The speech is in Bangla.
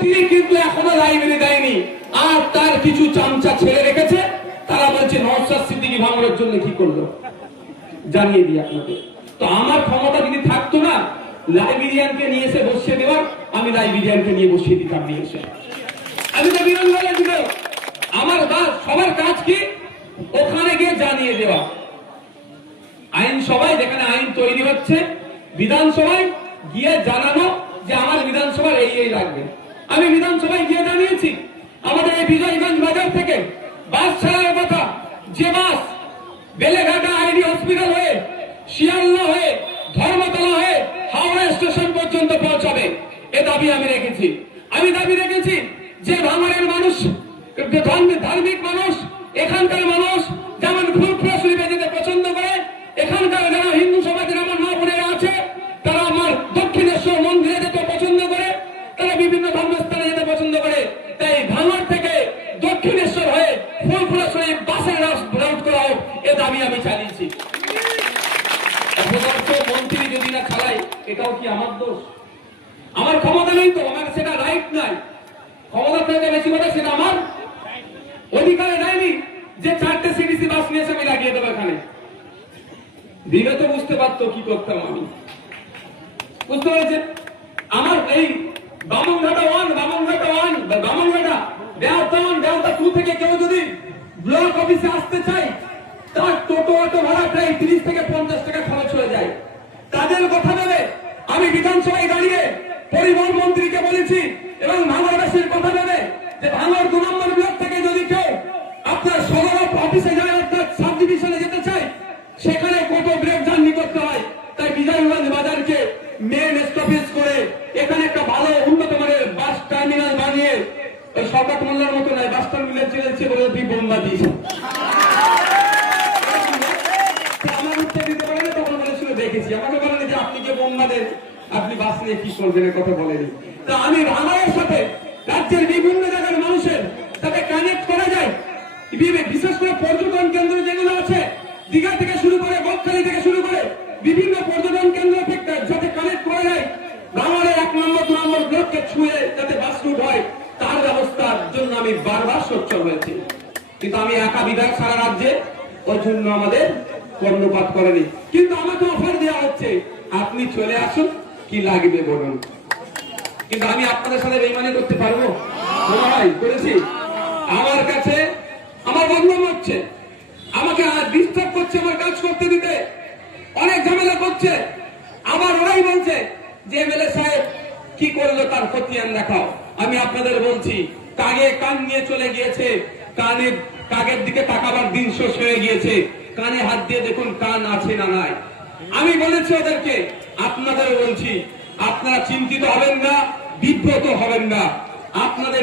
তিনি কিন্তু এখনো লাইব্রেরি দেয়নি, আর তার কিছু চামচা ছেড়ে রেখেছে। তারা বলছে নওশাদ সিদ্দিকী ভাঙড়ের জন্য কি করলো জানিয়ে দিই আপনাদের। তো আমার ক্ষমতা যদি থাকতো না লাইব্রেরিয়ানকে নিয়ে এসে বসিয়ে দেওয়ার, আমি লাইব্রেরিয়ানকে নিয়ে বসিয়ে দিতাম নিয়ে এসে। আমি তো বিরোধী দিব। আমার সবার কাজ কি ওখানে গিয়ে জানিয়ে দেওয়া। আইনসভায় যেখানে আইন তৈরি হচ্ছে, বিধানসভায় গিয়ে জানানো যে আমার বিধানসভার এই লাগবে। আমি বিধানসভায় গিয়ে জানিয়েছি আমাদের এই বিজয়গঞ্জ বাজার থেকে বাস ছাড়ার কথা, যে বাস বেলেঘাটা আইডি হসপিটাল হয়ে, শিয়ালদা হয়ে, ধর্মতলা হয়ে হাওড়া স্টেশন পর্যন্ত পৌঁছাবে, এ দাবি আমি রেখেছি। আমি দাবি রেখেছি যে ভাঙড়ের মানুষ, ধার্মিক মানুষ, এখানকার মানুষ যেমন ফুরফুরা শরীফে যেতে পছন্দ করে, এখানকার যারা হিন্দু সমাজের আমার মা বোনেরা আছে তারা আমার দক্ষিণেশ্বর মন্দিরে যেতে পছন্দ করে, তারা বিভিন্ন ধর্মস্থানে যেতে পছন্দ করে। তাই ভাঙড় থেকে দক্ষিণেশ্বর হয়ে ফুরফুরা শরীফ বাসের রাউট করা হোক, এ দাবি আমি চালিয়েছি। মন্ত্রী যদি না চালাই এটাও কি আমার দোষ? আমার ক্ষমতা নেই তো, আমার সেটা রাইট নাই। ক্ষমতা থেকে বেশি কথা সেটা আমার অধিকারে দেয়নি যে 4টে সিডিসি বাস নিয়ে এসে আমি লাগিয়ে দেবো এখানে। দিলে তো বুঝতে পারতো কি করতাম আমি, বুঝতে পেরেছেন? আমার এই বামনঘাটা 1, দেওতা 2 থেকে কেউ যদি ব্লক অফিসে আসতে চায়, তার টোটো অটো ভাড়া প্রায় 30 থেকে 50 টাকা খরচ হয়ে যায়। তাদের কথা ভেবে আমি বিধানসভায় দাঁড়িয়ে পরিবহন মন্ত্রীকে বলেছি এবং ভাঙড়বাসীর কথা ভেবে যে ভাঙড় 2 নম্বর ব্লক থেকে যদি কেউ আপনার সদর অফিসে যায়, অর্থাৎ সাব ডিভিশনে যেতে চায়, সেখানে কত ব্রেক জার্নি করতে হয়। তাই বিজয়গঞ্জ বাজারকে মেন স্টপেজ করে এখানে একটা ভালো উন্নত মানের বাস টার্মিনাল বানিয়ে ওই শওকত মোল্লার মতো নয়, বাস টার্মিনাল চেয়েছে বলে তুই বোম্বা দিয়েছে। আমার উত্তর দিতে পারে না, তখন বলেছিল দেখেছি। আমাকে বলেন যে আপনি যে বোম্বা দেন, আপনি বাস নিয়ে কি করবেন কথা বলেনি। তো আমি ভাঙড়ের সাথে রাজ্যের বিভিন্ন জায়গার মানুষের সাথে কানেক্ট করা যায়, বিশেষ করে পর্যটন কেন্দ্র যেগুলো আছে, দীঘা থেকে শুরু করে, বকখালি থেকে শুরু করে বিভিন্ন পর্যটন কেন্দ্র থেকে যাতে কানেক্ট করা যায়, ভাঙড়ের 1 নম্বর 2 নম্বর ব্লককে ছুঁয়ে যাতে বাস রুট হয়, তার ব্যবস্থার জন্য আমি বারবার সোচ্চার হয়েছি। কিন্তু আমি একা বিধায়ক সারা রাজ্যে, ওই জন্য আমাদের কর্ণপাত করেনি। কিন্তু আমাকে অফার দেওয়া হচ্ছে আপনি চলে আসুন, কি লাগবে বলুন। কিন্তু আমি আপনাদের সাথে বেইমানি করতে পারবো? ভাই করেছি। আমার কাছে আমার বদনাম হচ্ছে, আমাকে ডিস্টার্ব করছে আমার কাজ করতে দিতে, অনেক ঝামেলা করছে। আবার ওরাই বলছে যে এমএলএ সাহেব কি করলো তার খতিয়ান দেখাও। আমি আপনাদের বলছি কাগে কান নিয়ে চলে গিয়েছে, কাগের দিকে তাকাবার দিন শেষ হয়ে গিয়েছে। কানে হাত দিয়ে দেখুন কান আছে না নাই। আমি বলেছি ওদেরকে, আপনাদের বলছি আপনারা চিন্তিত হবেন না, বিব্রত হবেন না। আপনাদের